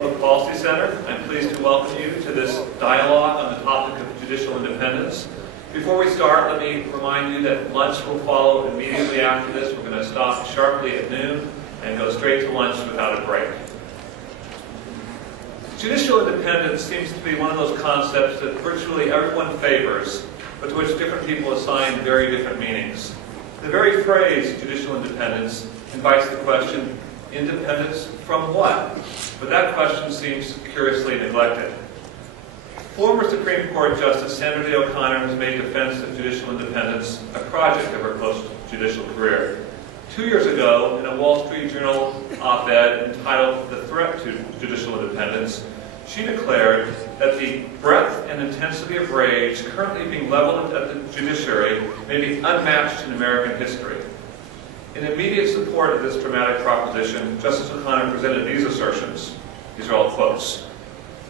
Policy Center. I'm pleased to welcome you to this dialogue on the topic of judicial independence. Before we start, let me remind you that lunch will follow immediately after this. We're going to stop sharply at noon and go straight to lunch without a break. Judicial independence seems to be one of those concepts that virtually everyone favors, but to which different people assign very different meanings. The very phrase judicial independence invites the question, independence from what? But that question seems curiously neglected. Former Supreme Court Justice Sandra Day O'Connor has made defense of judicial independence a project of her post-judicial career. 2 years ago, in a Wall Street Journal op-ed entitled "The Threat to Judicial Independence," she declared that the breadth and intensity of rage currently being leveled at the judiciary may be unmatched in American history. In immediate support of this dramatic proposition, Justice O'Connor presented these assertions. These are all quotes.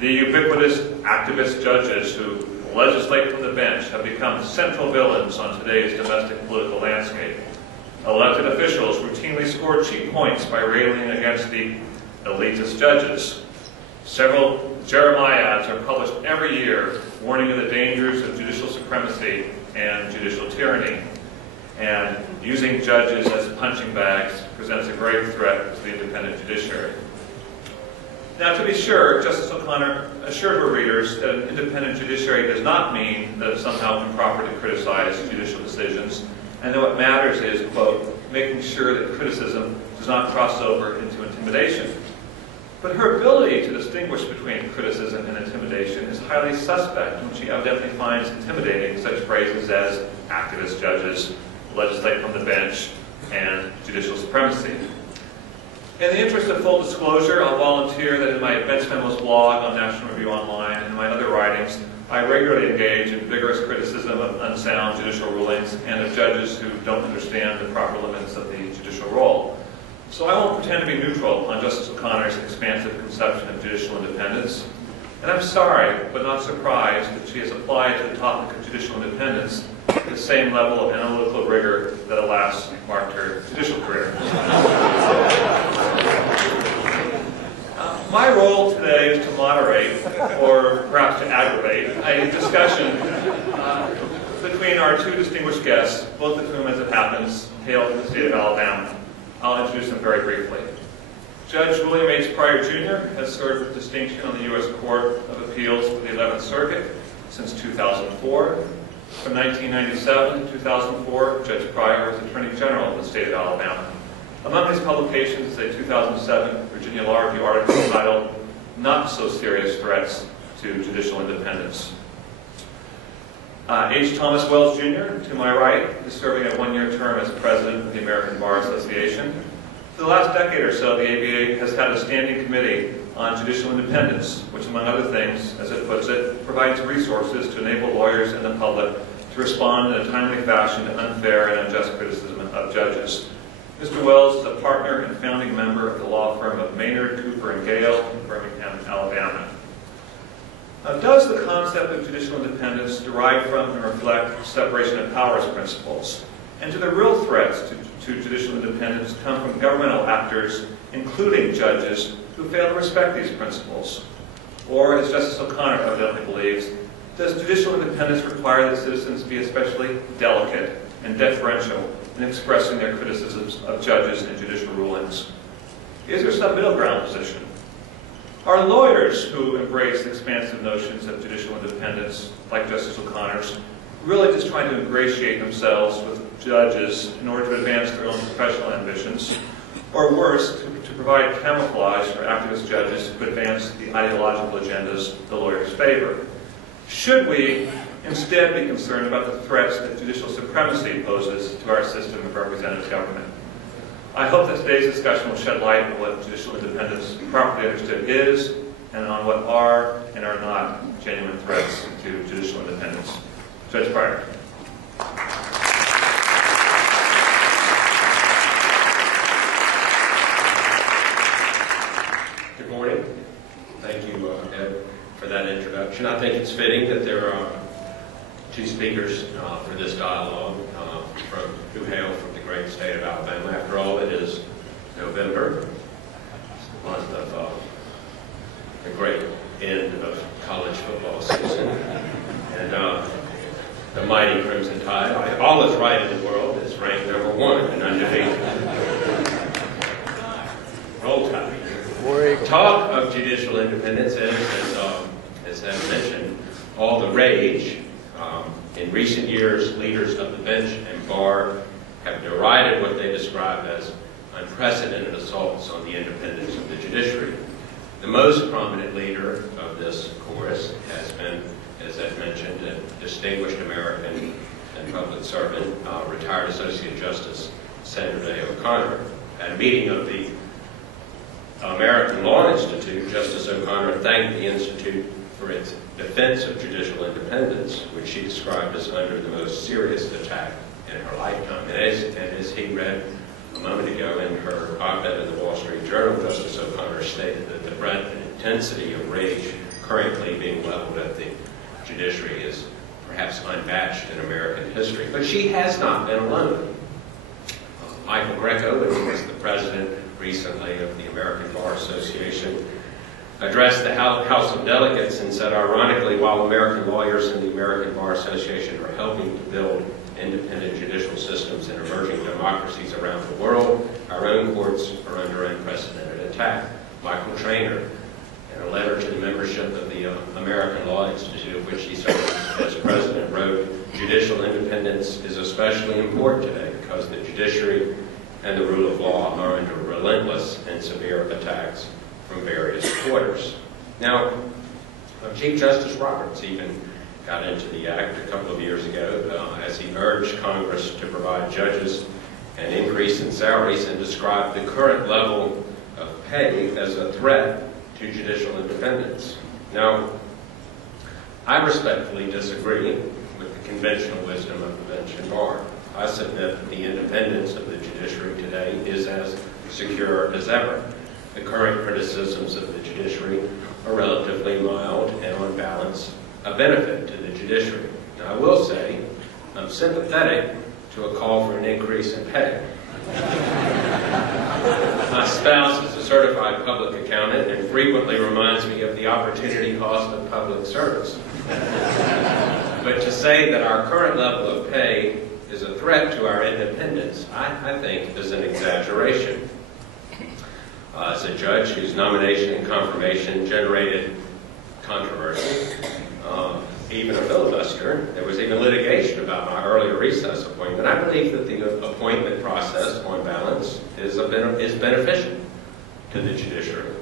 The ubiquitous activist judges who legislate from the bench have become central villains on today's domestic political landscape. Elected officials routinely score cheap points by railing against the elitist judges. Several Jeremiads are published every year warning of the dangers of judicial supremacy and judicial tyranny. And using judges as punching bags presents a grave threat to the independent judiciary. Now, to be sure, Justice O'Connor assured her readers that an independent judiciary does not mean that it somehow can properly criticize judicial decisions, and that what matters is, quote, making sure that criticism does not cross over into intimidation. But her ability to distinguish between criticism and intimidation is highly suspect, and she evidently finds intimidating such phrases as activist judges, legislate from the bench, and judicial supremacy. In the interest of full disclosure, I'll volunteer that in my bench memos blog on National Review Online and in my other writings, I regularly engage in vigorous criticism of unsound judicial rulings and of judges who don't understand the proper limits of the judicial role. So I won't pretend to be neutral on Justice O'Connor's expansive conception of judicial independence. And I'm sorry, but not surprised, that she has applied to the topic of judicial independence the same level of analytical rigor that alas marked her judicial career. My role today is to moderate, or perhaps to aggravate, a discussion between our two distinguished guests, both of whom, as it happens, hail from the state of Alabama. I'll introduce them very briefly. Judge William H. Pryor, Jr. has served with distinction on the U.S. Court of Appeals for the 11th Circuit since 2004. From 1997 to 2004, Judge Pryor was Attorney General of the state of Alabama. Among his publications is a 2007 Virginia Law Review article entitled "Not So Serious Threats to Judicial Independence." H. Thomas Wells, Jr., to my right, is serving a one-year term as president of the American Bar Association. For the last decade or so, the ABA has had a standing committee on judicial independence, which, among other things, as it puts it, provides resources to enable lawyers and the public to respond in a timely fashion to unfair and unjust criticism of judges. Mr. Wells is a partner and founding member of the law firm of Maynard, Cooper, and Gale in Birmingham, Alabama. Does the concept of judicial independence derive from and reflect separation of powers principles? And do the real threats to judicial independence come from governmental actors, including judges, who fail to respect these principles? Or, as Justice O'Connor evidently believes, does judicial independence require that citizens be especially delicate and deferential in expressing their criticisms of judges and judicial rulings? Is there some middle ground position? Are lawyers who embrace expansive notions of judicial independence, like Justice O'Connor's, really just trying to ingratiate themselves with judges in order to advance their own professional ambitions? Or worse, to provide camouflage for activist judges who advance the ideological agendas the lawyers favor? Should we instead be concerned about the threats that judicial supremacy poses to our system of representative government? I hope that today's discussion will shed light on what judicial independence properly understood is, and on what are and are not genuine threats to judicial independence. Judge Pryor. Good morning. Thank you, Ed, for that introduction. I think it's fitting that there are two speakers for this dialogue who hail from the great state of Alabama. After all, it is November, month of the great end of college football season. And the mighty Crimson Tide, all is right in the world, is ranked #1 and undefeated. Roll Tide. Talk of judicial independence is, as Ed mentioned, all the rage. In recent years, leaders of the bench and bar have derided what they describe as unprecedented assaults on the independence of the judiciary. The most prominent leader of this chorus has been, as Ed mentioned, a distinguished American and public servant, retired Associate Justice Sandra Day O'Connor. At a meeting of the American Law Institute, Justice O'Connor thanked the Institute for its defense of judicial independence, which she described as under the most serious attack in her lifetime. And as he read a moment ago in her op-ed in the Wall Street Journal, Justice O'Connor stated that the breadth and intensity of rage currently being leveled at the judiciary is perhaps unmatched in American history. But she has not been alone. Michael Greco, who was the president recently of the American Bar Association, addressed the House of Delegates and said, ironically, while American lawyers and the American Bar Association are helping to build independent judicial systems in emerging democracies around the world, our own courts are under unprecedented attack. Michael Traynor, in a letter to the membership of the American Law Institute, of which he served as president, wrote, "Judicial independence is especially important today because the judiciary and the rule of law are under relentless and severe attacks from various quarters." Now, Chief Justice Roberts even got into the act a couple of years ago as he urged Congress to provide judges an increase in salaries and described the current level of pay as a threat to judicial independence. Now, I respectfully disagree with the conventional wisdom of the bench and bar. I submit that the independence of the judiciary today is as secure as ever. The current criticisms of the judiciary are relatively mild and, on balance, a benefit to the judiciary. Now, I will say I'm sympathetic to a call for an increase in pay. My spouse is a certified public accountant and frequently reminds me of the opportunity cost of public service. But to say that our current level of pay is a threat to our independence, I think, is an exaggeration. As a judge whose nomination and confirmation generated controversy, even a filibuster, there was even litigation about my earlier recess appointment. I believe that the appointment process, on balance, is beneficial to the judiciary.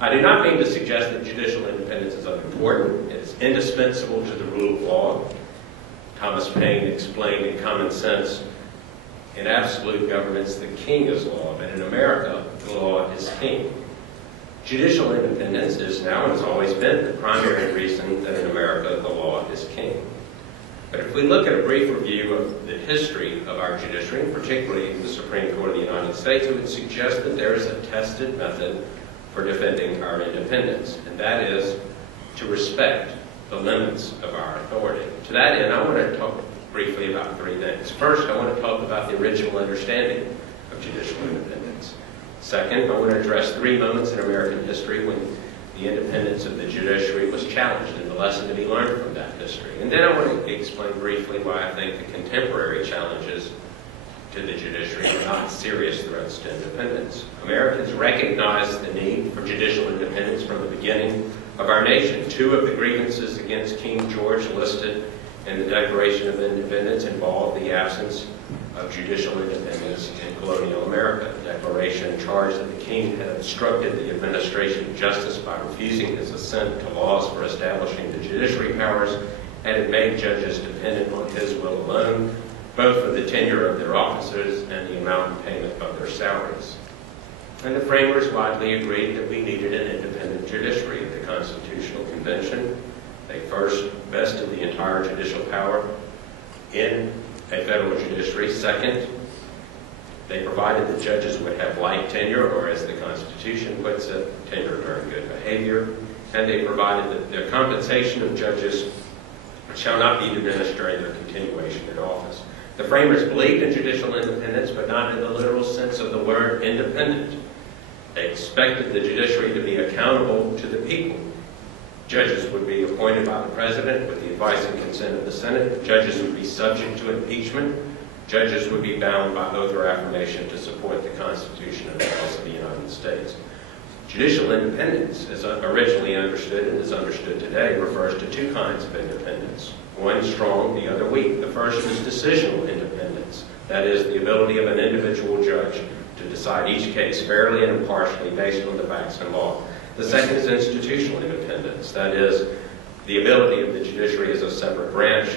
I do not mean to suggest that judicial independence is unimportant. It's indispensable to the rule of law. Thomas Paine explained in Common Sense, in absolute governments, the king is law, but in America, the law is king. Judicial independence is now and has always been the primary reason that in America the law is king. But if we look at a brief review of the history of our judiciary, particularly the Supreme Court of the United States, it would suggest that there is a tested method for defending our independence, and that is to respect the limits of our authority. To that end, I want to talk briefly about three things. First, I want to talk about the original understanding of judicial independence. Second, I want to address three moments in American history when the independence of the judiciary was challenged and the lesson to be learned from that history. And then I want to explain briefly why I think the contemporary challenges to the judiciary are not serious threats to independence. Americans recognized the need for judicial independence from the beginning of our nation. Two of the grievances against King George listed in the Declaration of Independence involved the absence of judicial independence in colonial America. The Declaration charged that the king had obstructed the administration of justice by refusing his assent to laws for establishing the judiciary powers, and it made judges dependent on his will alone, both for the tenure of their officers and the amount of payment of their salaries. And the framers widely agreed that we needed an independent judiciary. At the Constitutional Convention, they first vested the entire judicial power in a federal judiciary. Second, they provided that judges would have light tenure, or as the Constitution puts it, tenure during good behavior. And they provided that the compensation of judges shall not be diminished during their continuation in office. The framers believed in judicial independence, but not in the literal sense of the word independent. They expected the judiciary to be accountable to the people. Judges would be appointed by the President with the advice and consent of the Senate. Judges would be subject to impeachment. Judges would be bound by oath or affirmation to support the Constitution and laws of the United States. Judicial independence, as originally understood and is understood today, refers to two kinds of independence. One strong, the other weak. The first is decisional independence. That is, the ability of an individual judge to decide each case fairly and impartially based on the facts and law. The second is institutional independence. That is, the ability of the judiciary as a separate branch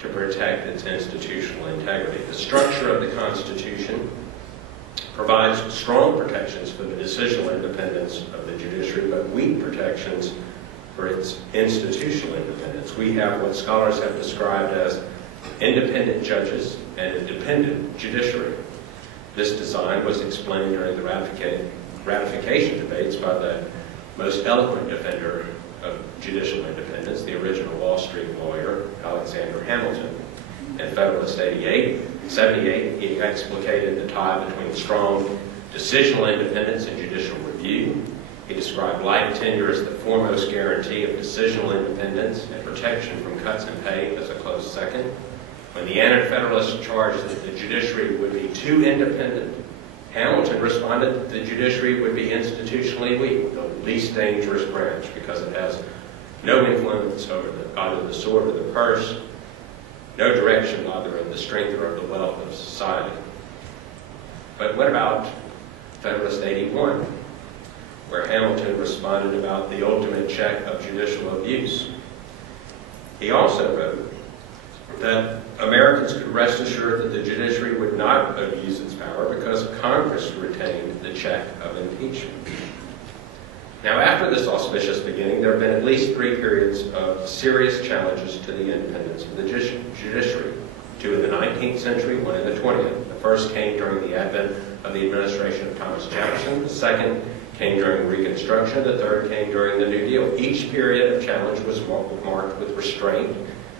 to protect its institutional integrity. The structure of the Constitution provides strong protections for the decisional independence of the judiciary, but weak protections for its institutional independence. We have what scholars have described as independent judges and a dependent judiciary. This design was explained during the ratification debates by the most eloquent defender of judicial independence, the original Wall Street lawyer, Alexander Hamilton. In Federalist 78, he explicated the tie between strong decisional independence and judicial review. He described life tenure as the foremost guarantee of decisional independence and protection from cuts in pay as a close second. When the Anti-Federalists charged that the judiciary would be too independent, Hamilton responded that the judiciary would be institutionally weak, the least dangerous branch, because it has no influence over either the sword or the purse, no direction either in the strength or of the wealth of society. But what about Federalist 81, where Hamilton responded about the ultimate check of judicial abuse? He also wrote that Americans could rest assured that the judiciary would not abuse its power because Congress retained the check of impeachment. Now, after this auspicious beginning, there have been at least 3 periods of serious challenges to the independence of the judiciary. 2 in the 19th century, 1 in the 20th. The first came during the advent of the administration of Thomas Jefferson. The second came during Reconstruction. The third came during the New Deal. Each period of challenge was marked with restraint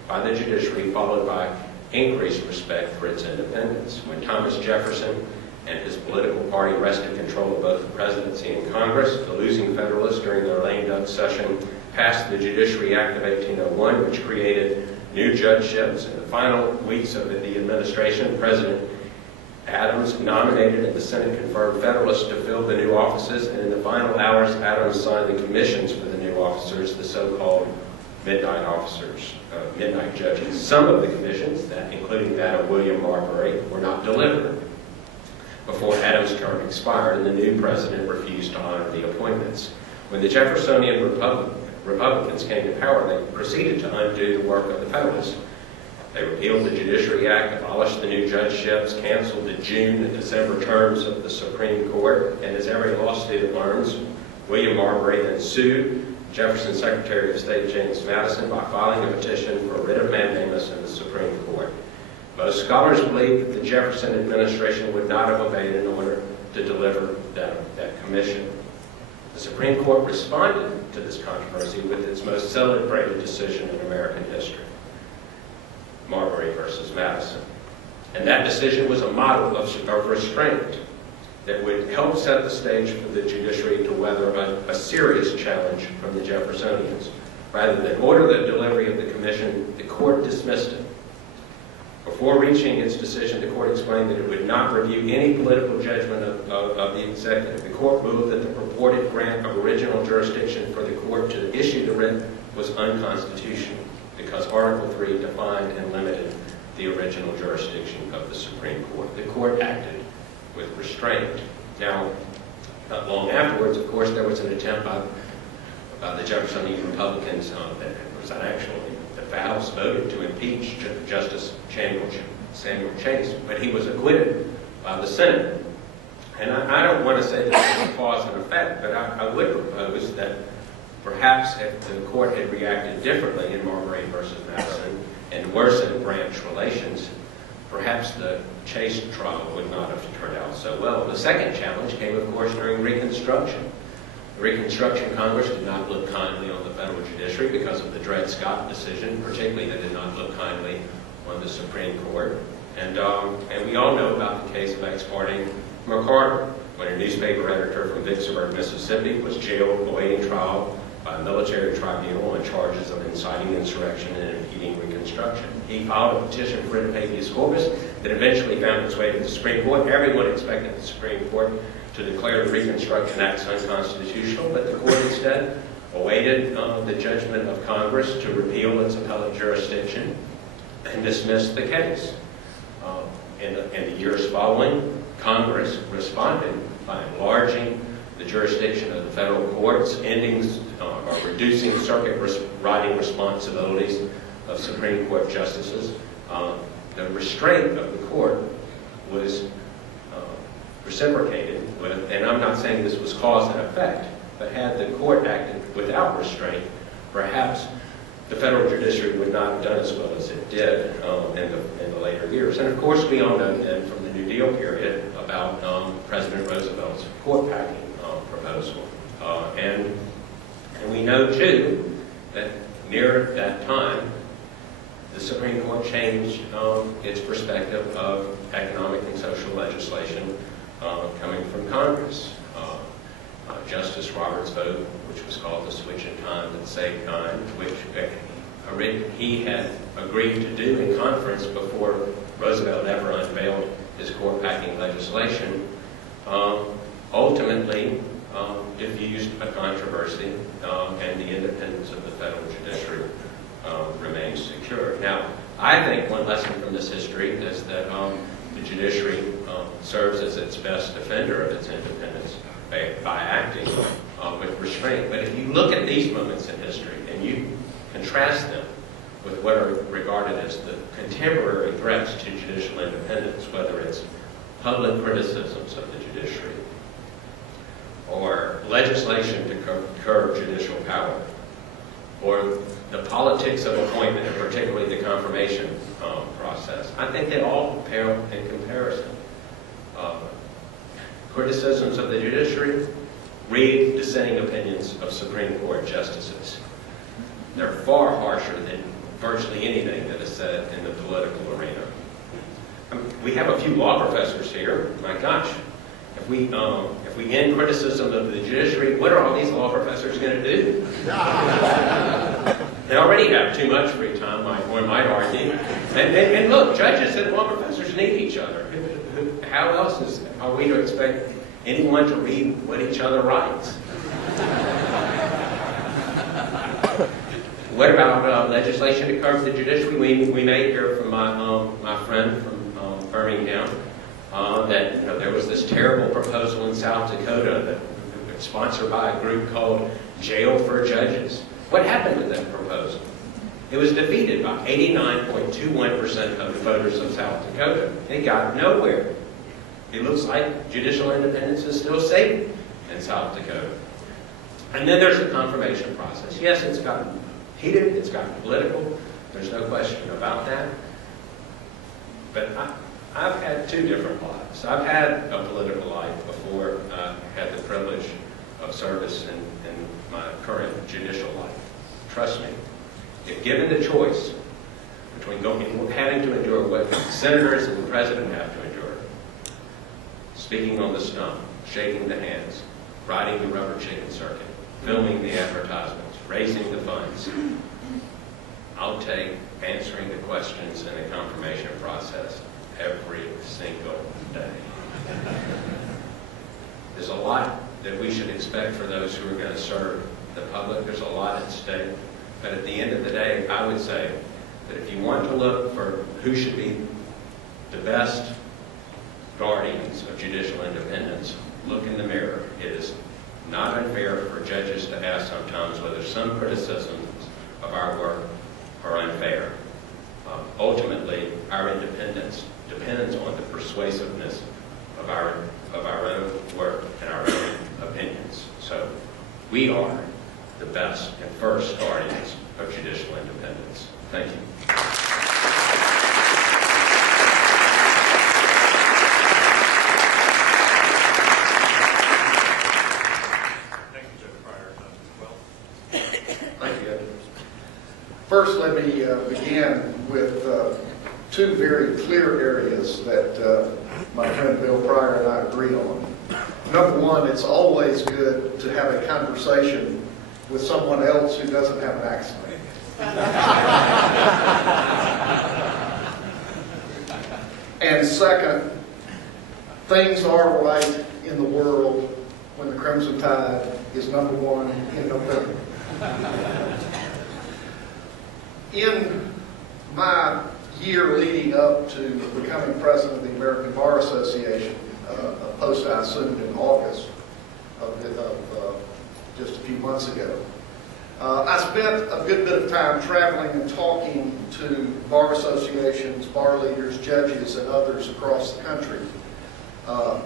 by the judiciary, followed by increased respect for its independence. When Thomas Jefferson and his political party wrested control of both the presidency and Congress, the losing Federalists during their lame duck session passed the Judiciary Act of 1801, which created new judgeships. In the final weeks of the administration, President Adams nominated and the Senate confirmed Federalists to fill the new offices, and in the final hours, Adams signed the commissions for the new officers, the so-called midnight officers, midnight judges. Some of the commissions, including that of William Marbury, were not delivered before Adams' term expired, and the new president refused to honor the appointments. When the Jeffersonian Republicans came to power, they proceeded to undo the work of the Federalists. They repealed the Judiciary Act, abolished the new judgeships, canceled the June and December terms of the Supreme Court, and as every law student learns, William Marbury then sued Jefferson's Secretary of State James Madison by filing a petition for a writ of mandamus in the Supreme Court. Most scholars believe that the Jefferson administration would not have obeyed in order to deliver that commission. The Supreme Court responded to this controversy with its most celebrated decision in American history, Marbury versus Madison. And that decision was a model of restraint that would help set the stage for the judiciary to weather a serious challenge from the Jeffersonians. Rather than order the delivery of the commission, the court dismissed it. Before reaching its decision, the court explained that it would not review any political judgment of the executive. The court ruled that the purported grant of original jurisdiction for the court to issue the writ was unconstitutional because Article 3 defined and limited the original jurisdiction of the Supreme Court. The court acted with restraint. Now, not long afterwards, of course, there was an attempt by the Jeffersonian Republicans that was actually the House voted to impeach Justice Samuel Chase, but he was acquitted by the Senate. And I don't want to say that it was a cause and effect, but I would propose that perhaps if the court had reacted differently in Marbury versus Madison and worsened branch relations, perhaps the Chase trial would not have turned out so well. The second challenge came, of course, during Reconstruction. The Reconstruction Congress did not look kindly on the federal judiciary because of the Dred Scott decision. Particularly, they did not look kindly on the Supreme Court. And we all know about the case of ex parte McCarter. when a newspaper editor from Vicksburg, Mississippi was jailed awaiting trial by a military tribunal on charges of inciting insurrection and impeding Reconstruction. He filed a petition for writ of habeas corpus that eventually found its way to the Supreme Court. Everyone expected the Supreme Court to declare the Reconstruction Acts unconstitutional, but the court instead awaited the judgment of Congress to repeal its appellate jurisdiction and dismissed the case. In the years following, Congress responded by enlarging the jurisdiction of the federal courts, ending or reducing circuit riding responsibilities of Supreme Court justices. The restraint of the court was reciprocated with, and I'm not saying this was cause and effect, but had the court acted without restraint, perhaps the federal judiciary would not have done as well as it did in the later years. And of course, we all know then from the New Deal period about President Roosevelt's court packing proposal. And we know too that near that time, the Supreme Court changed its perspective of economic and social legislation coming from Congress. Justice Roberts' vote, which was called the switch in time that saved time, which he had agreed to do in conference before Roosevelt ever unveiled his court-packing legislation, ultimately diffused a controversy, and the independence of the federal judiciary remains secure. Now, I think one lesson from this history is that the judiciary serves as its best defender of its independence by acting with restraint. But if you look at these moments in history and you contrast them with what are regarded as the contemporary threats to judicial independence, whether it's public criticisms of the judiciary or legislation to curb judicial power, or the politics of appointment, and particularly the confirmation process, I think they all pale in comparison. Criticisms of the judiciary, read dissenting opinions of Supreme Court justices. They're far harsher than virtually anything that is said in the political arena. We have a few law professors here. My gosh, if we end criticism of the judiciary, what are all these law professors going to do? They already have too much free time, one might argue. And look, judges and law professors need each other. How else are we to expect anyone to read what each other writes? What about legislation to curb the judiciary? We may hear from my friend from Birmingham that there was this terrible proposal in South Dakota that was sponsored by a group called Jail for Judges. What happened to that proposal? It was defeated by 89.21% of the voters of South Dakota. It got nowhere. It looks like judicial independence is still safe in South Dakota. And then there's the confirmation process. Yes, it's gotten heated, it's gotten political. There's no question about that. But I've had two different lives. I've had a political life before I had the privilege of service in my current judicial life. Trust me, if given the choice between having to endure what senators and the president have to endure, speaking on the stump, shaking the hands, riding the rubber chicken circuit, filming the advertisements, raising the funds, I'll take answering the questions in the confirmation process every single day. There's a lot that we should expect for those who are going to serve the public. There's a lot at stake. But at the end of the day, I would say that if you want to look for who should be the best guardians of judicial independence, look in the mirror. It is not unfair for judges to ask sometimes whether some criticisms of our work are unfair. Ultimately, our independence depends on the persuasiveness of our own work and our own opinions. So we are the best and first guardians of judicial independence. Thank you. Thank you, Judge Pryor, as well. Thank you. First, let me begin with two very clear areas that my friend Bill Pryor and I agree on. Number one, it's always good to have a conversation with someone else who doesn't have an accent. And second, things are right in the world when the Crimson Tide is number one in November. In my year leading up to becoming president of the American Bar Association, a post I assumed in August of just a few months ago, I spent a good bit of time traveling and talking to bar associations, bar leaders, judges, and others across the country.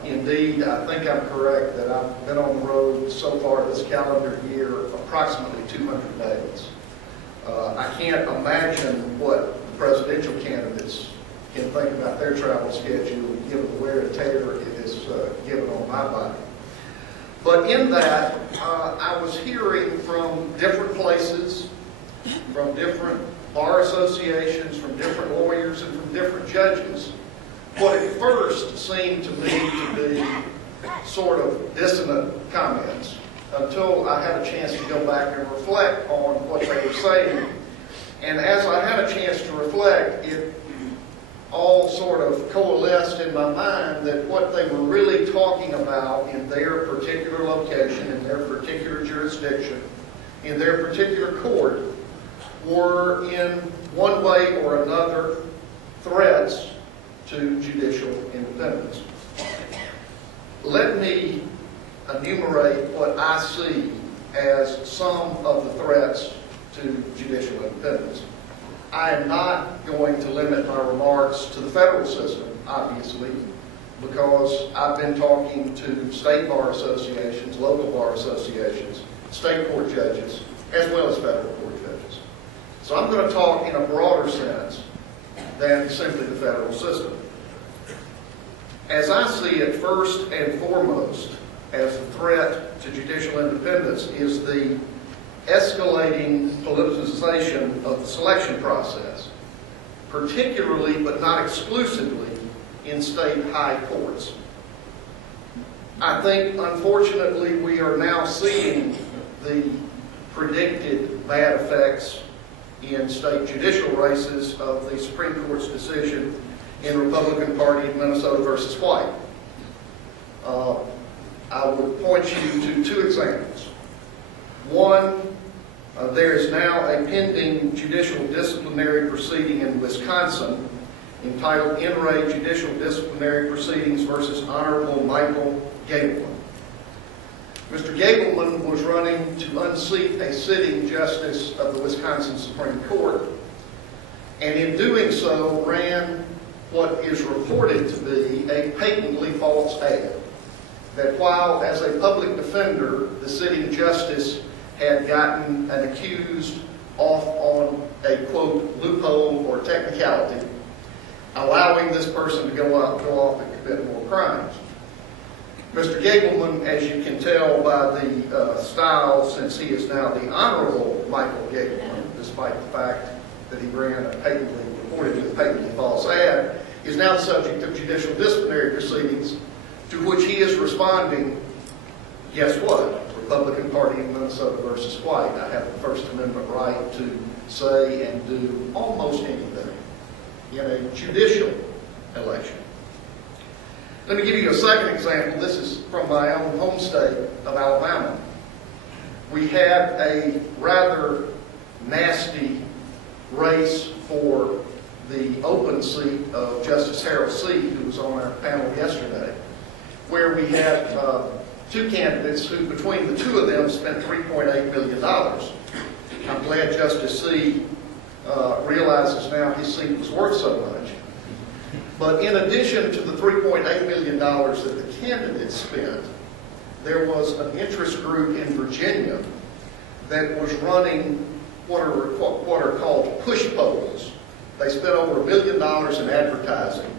Indeed, I think I'm correct that I've been on the road so far this calendar year approximately 200 days. I can't imagine what the presidential candidates can think about their travel schedule given the wear and tear it is given on my body. But in that, I was hearing from different places, from different bar associations, from different lawyers, and from different judges, what at first seemed to me to be sort of dissonant comments until I had a chance to go back and reflect on what they were saying. And as I had a chance to reflect, it all sort of coalesced in my mind that what they were really talking about in their particular location, in their particular jurisdiction, in their particular court, were in one way or another threats to judicial independence. Let me enumerate what I see as some of the threats to judicial independence. I am not going to limit my remarks to the federal system, obviously, because I've been talking to state bar associations, local bar associations, state court judges, as well as federal court judges. So I'm going to talk in a broader sense than simply the federal system. As I see it, first and foremost, as a threat to judicial independence is the escalating politicization of the selection process, particularly but not exclusively in state high courts. I think, unfortunately, we are now seeing the predicted bad effects in state judicial races of the Supreme Court's decision in Republican Party of Minnesota versus White. I would point you to two examples. One, there is now a pending judicial disciplinary proceeding in Wisconsin entitled In Re Judicial Disciplinary Proceedings versus Honorable Michael Gale. Mr. Gableman was running to unseat a sitting justice of the Wisconsin Supreme Court, and in doing so ran what is reported to be a patently false ad. That while as a public defender, the sitting justice had gotten an accused off on a, quote, loophole or technicality, allowing this person to go off and commit more crimes. Mr. Gableman, as you can tell by the style, since he is now the Honorable Michael Gableman, despite the fact that he ran a reportedly patently false ad, is now the subject of judicial disciplinary proceedings to which he is responding, guess what? Republican Party of Minnesota versus White. I have the First Amendment right to say and do almost anything in a judicial election. Let me give you a second example. This is from my own home state of Alabama. We had a rather nasty race for the open seat of Justice Harold C., who was on our panel yesterday, where we had two candidates who, between the two of them, spent $3.8 million. I'm glad Justice C. Realizes now his seat was worth so much. But in addition to the $3.8 million that the candidates spent, there was an interest group in Virginia that was running what are called push polls. They spent over $1 million in advertising.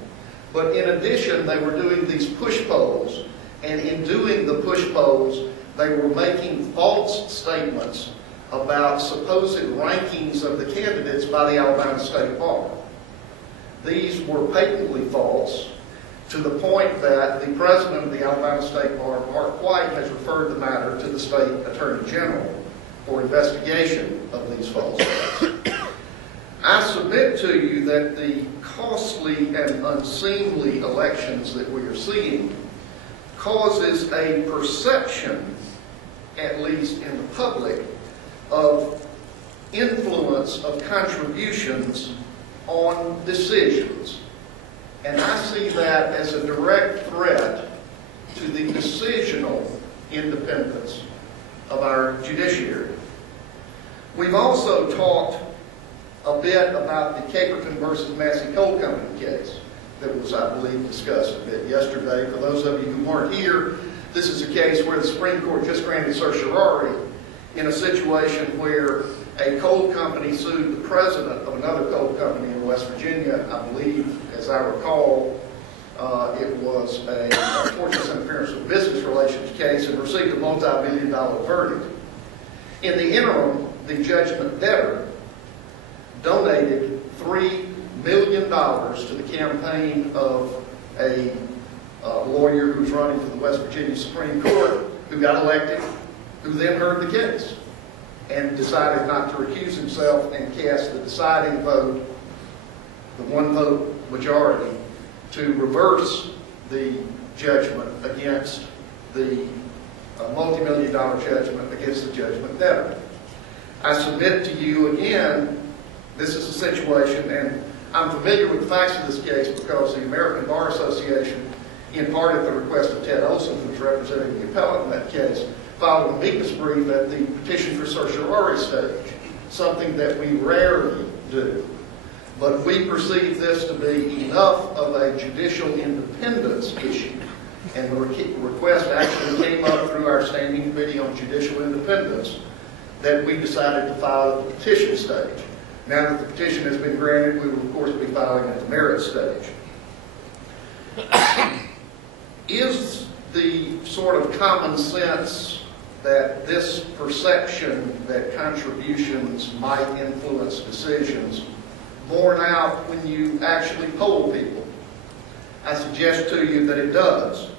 But in addition, they were doing these push polls. And in doing the push polls, they were making false statements about supposed rankings of the candidates by the Alabama State Bar. These were patently false, to the point that the president of the Alabama State Bar, Mark White, has referred the matter to the state attorney general for investigation of these false arrests. I submit to you that the costly and unseemly elections that we are seeing causes a perception, at least in the public, of influence of contributions on decisions. And I see that as a direct threat to the decisional independence of our judiciary. We've also talked a bit about the Caperton versus Massey Coal Company case that was, I believe, discussed a bit yesterday. For those of you who weren't here, this is a case where the Supreme Court just granted certiorari in a situation where a coal company sued the president of another coal company in West Virginia. I believe, as I recall, it was a tortious interference with business relations case and received a multi-million-dollar verdict. In the interim, the judgment debtor donated $3 million to the campaign of a lawyer who was running for the West Virginia Supreme Court, who got elected, who then heard the case and decided not to recuse himself and cast the deciding vote, the one-vote majority, to reverse the judgment against the multi-million-dollar judgment against the judgment debtor. I submit to you again, this is a situation, and I'm familiar with the facts of this case because the American Bar Association, in part at the request of Ted Olson, who was representing the appellant in that case, filed a amicus brief at the petition for certiorari stage, something that we rarely do. But we perceive this to be enough of a judicial independence issue, and the request actually came up through our Standing Committee on Judicial Independence, that we decided to file at the petition stage. Now that the petition has been granted, we will of course be filing at the merit stage. Is the sort of common sense that this perception that contributions might influence decisions borne out when you actually poll people? I suggest to you that it does.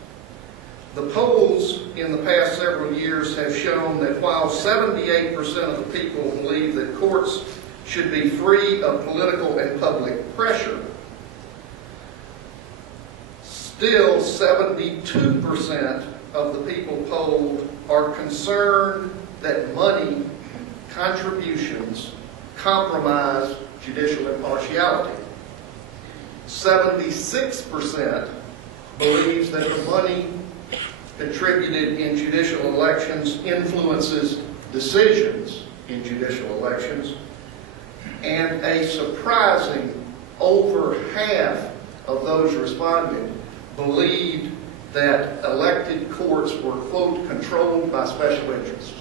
The polls in the past several years have shown that while 78% of the people believe that courts should be free of political and public pressure, still 72% of the people polled are concerned that money contributions compromise judicial impartiality. 76% believes that the money contributed in judicial elections influences decisions in judicial elections, and a surprising over half of those responding believed that elected courts were, quote, controlled by special interests.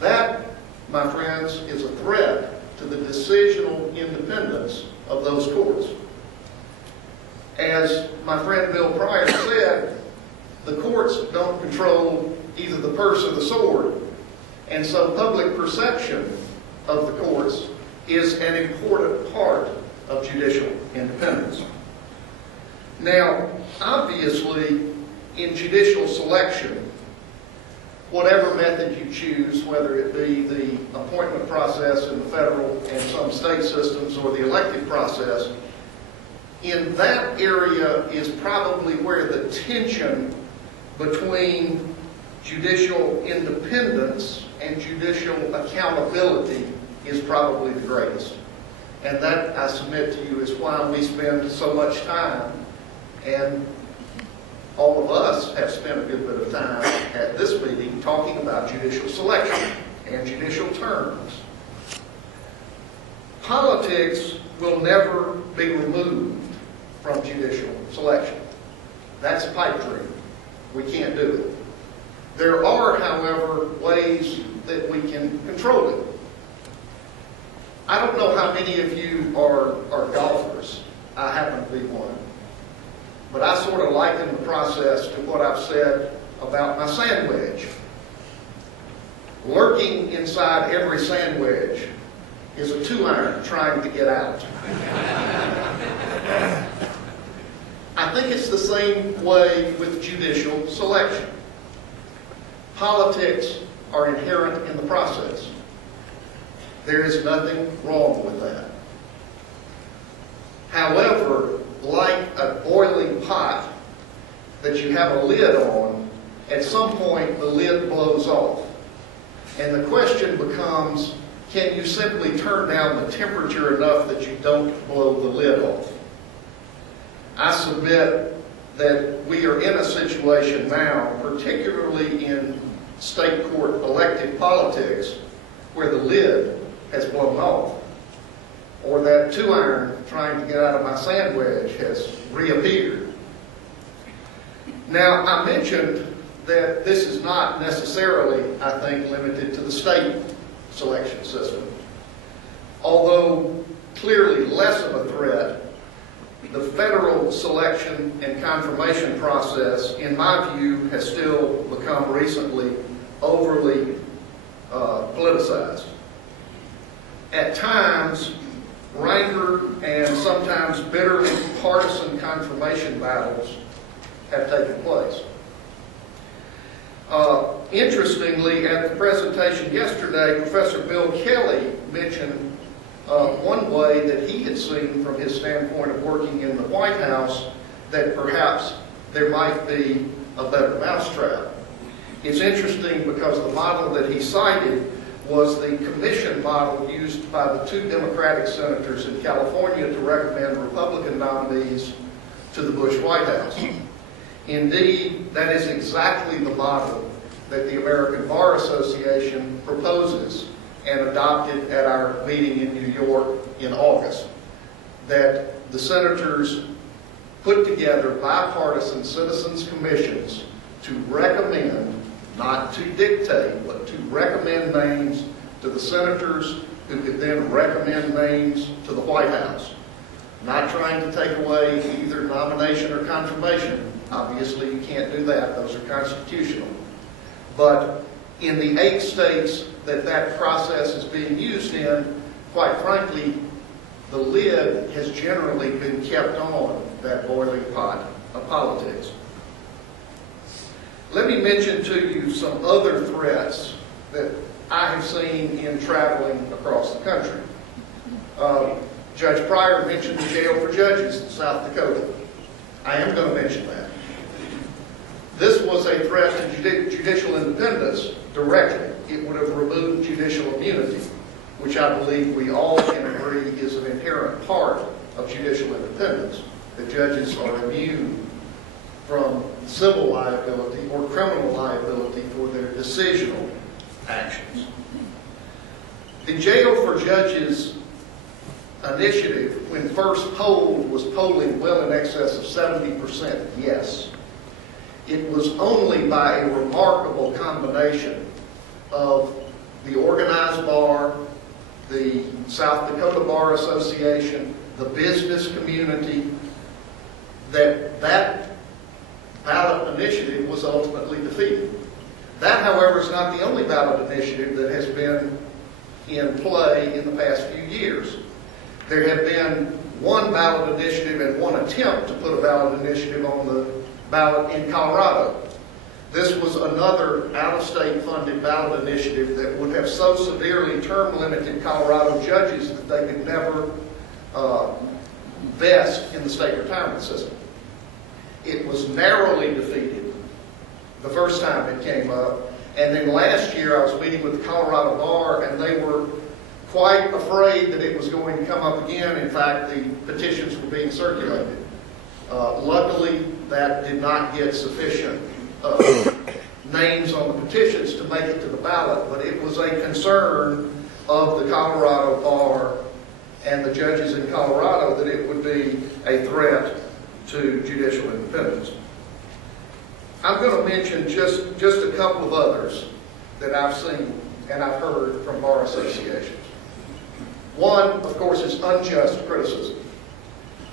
That, my friends, is a threat to the decisional independence of those courts. As my friend Bill Pryor said, the courts don't control either the purse or the sword, and so public perception of the courts is an important part of judicial independence. Now, obviously, in judicial selection, whatever method you choose, whether it be the appointment process in the federal and some state systems or the elective process, in that area is probably where the tension between judicial independence and judicial accountability is probably the greatest. And that, I submit to you, is why we spend so much time, and all of us have spent a good bit of time at this meeting talking about judicial selection and judicial terms. Politics will never be removed from judicial selection. That's a pipe dream. We can't do it. There are, however, ways that we can control it. I don't know how many of you are golfers. I happen to be one. But I sort of liken the process to what I've said about my sand wedge. Lurking inside every sand wedge is a 2-iron trying to get out. I I think it's the same way with judicial selection. Politics are inherent in the process. There is nothing wrong with that. However, like a boiling pot that you have a lid on, at some point the lid blows off. And the question becomes, can you simply turn down the temperature enough that you don't blow the lid off? I submit that we are in a situation now, particularly in state court elected politics, where the lid has blown off, or that 2-iron trying to get out of my sand wedge has reappeared. Now, I mentioned that this is not necessarily, I think, limited to the state selection system. Although clearly less of a threat, the federal selection and confirmation process, in my view, has still become recently overly politicized. At times, rancor and sometimes bitter and partisan confirmation battles have taken place. Interestingly, at the presentation yesterday, Professor Bill Kelly mentioned one way that he had seen from his standpoint of working in the White House that perhaps there might be a better mousetrap. It's interesting because the model that he cited was the commission model used by the 2 Democratic senators in California to recommend Republican nominees to the Bush White House. Indeed, that is exactly the model that the American Bar Association proposes and adopted at our meeting in New York in August. That the senators put together bipartisan citizens commissions to recommend, not to dictate, but to recommend names to the senators who could then recommend names to the White House. Not trying to take away either nomination or confirmation. Obviously, you can't do that. Those are constitutional. But in the 8 states that that process is being used in, quite frankly, the lid has generally been kept on that boiling pot of politics. Let me mention to you some other threats that I have seen in traveling across the country. Judge Pryor mentioned the jail for judges in South Dakota. I am going to mention that. This was a threat to judicial independence directly. It would have removed judicial immunity, which I believe we all can agree is an inherent part of judicial independence. The judges are immune from civil liability or criminal liability for their decisional actions. The Jail for Judges initiative, when first polled, was polling well in excess of 70% yes. It was only by a remarkable combination of the organized bar, the South Dakota Bar Association, the business community, that ballot initiative was ultimately defeated. That, however, is not the only ballot initiative that has been in play in the past few years. There have been one ballot initiative and one attempt to put a ballot initiative on the ballot in Colorado. This was another out-of-state funded ballot initiative that would have so severely term-limited Colorado judges that they could never vest in the state retirement system. It was narrowly defeated the first time it came up, and then last year I was meeting with the Colorado Bar, and they were quite afraid that it was going to come up again. In fact, the petitions were being circulated. Luckily, that did not get sufficient names on the petitions to make it to the ballot, but it was a concern of the Colorado Bar and the judges in Colorado that it would be a threat to judicial independence. I'm going to mention just a couple of others that I've seen and I've heard from bar associations. One, of course, is unjust criticism.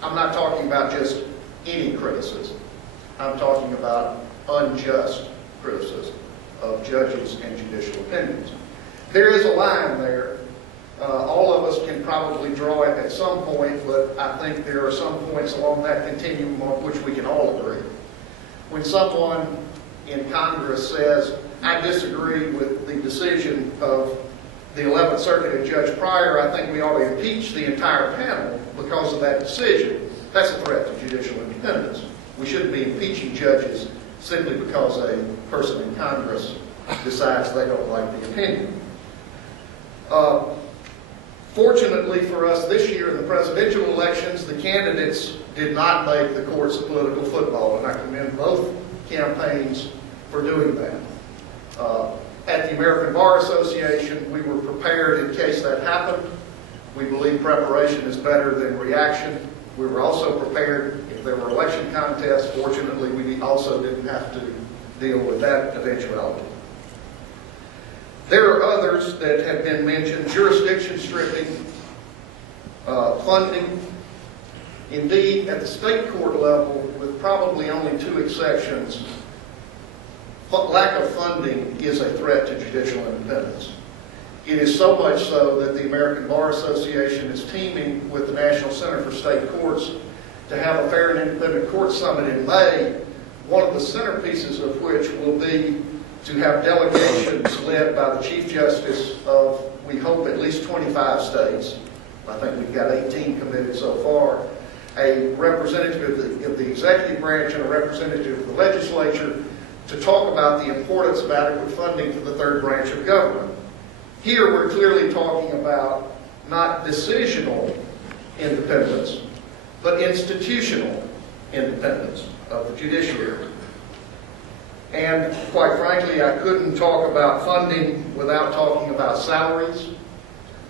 I'm not talking about just any criticism. I'm talking about unjust criticism of judges and judicial opinions. There is a line there. All of us can probably draw it at some point, but I think there are some points along that continuum on which we can all agree. When someone in Congress says, I disagree with the decision of the 11th Circuit and Judge Pryor, I think we ought to impeach the entire panel because of that decision. That's a threat to judicial independence. We shouldn't be impeaching judges simply because a person in Congress decides they don't like the opinion. Fortunately for us this year in the presidential elections, the candidates did not make the courts of political football, and I commend both campaigns for doing that. At the American Bar Association, we were prepared in case that happened. We believe preparation is better than reaction. We were also prepared if there were election contests. Fortunately, we also didn't have to deal with that eventuality. There are others that have been mentioned: jurisdiction stripping, funding. Indeed, at the state court level, with probably only 2 exceptions, lack of funding is a threat to judicial independence. It is so much so that the American Bar Association is teaming with the National Center for State Courts to have a Fair and Independent Court Summit in May, one of the centerpieces of which will be to have delegations led by the Chief Justice of, we hope, at least 25 states. I think we've got 18 committed so far. A representative of the executive branch and a representative of the legislature to talk about the importance of adequate funding for the third branch of government. Here we're clearly talking about not decisional independence, but institutional independence of the judiciary. And quite frankly, I couldn't talk about funding without talking about salaries,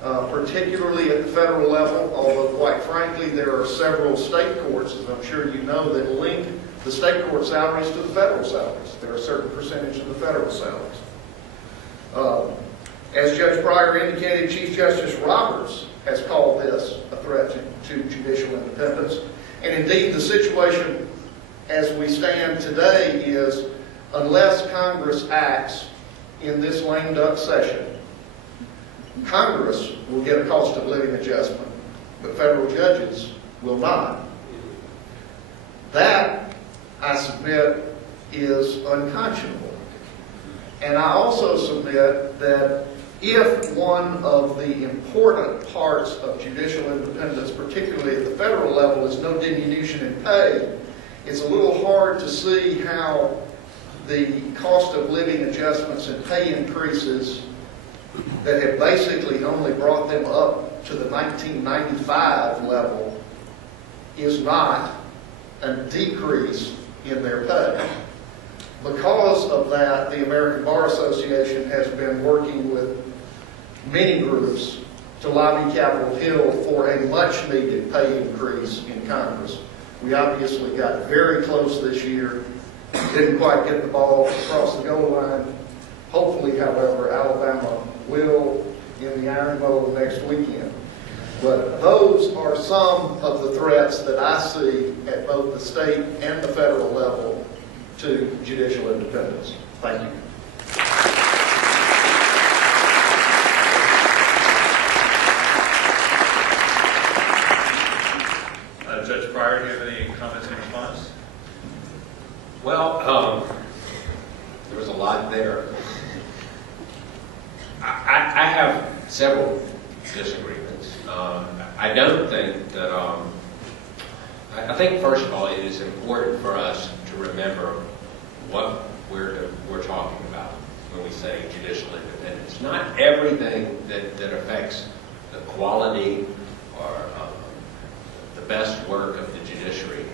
particularly at the federal level, although quite frankly there are several state courts, as I'm sure you know, that link the state court salaries to the federal salaries. There are a certain percentage of the federal salaries. As Judge Pryor indicated, Chief Justice Roberts has called this a threat to judicial independence. And indeed, the situation as we stand today is, unless Congress acts in this lame duck session, Congress will get a cost of living adjustment, but federal judges will not. That, I submit, is unconscionable. And I also submit that if one of the important parts of judicial independence, particularly at the federal level, is no diminution in pay, it's a little hard to see how the cost of living adjustments and pay increases that have basically only brought them up to the 1995 level is not a decrease in their pay. Because of that, the American Bar Association has been working with many groups to lobby Capitol Hill for a much-needed pay increase in Congress. We obviously got very close this year, didn't quite get the ball across the goal line. Hopefully, however, Alabama will in the Iron Bowl next weekend. But those are some of the threats that I see at both the state and the federal level to judicial independence. Thank you. Judge Pryor, do you have any comments in response? Well, there was a lot there. I have several disagreements. I don't think that, I think first of all it is important for us to remember what we're talking about when we say judicial independence. Not everything that affects the quality or the best work of the judiciary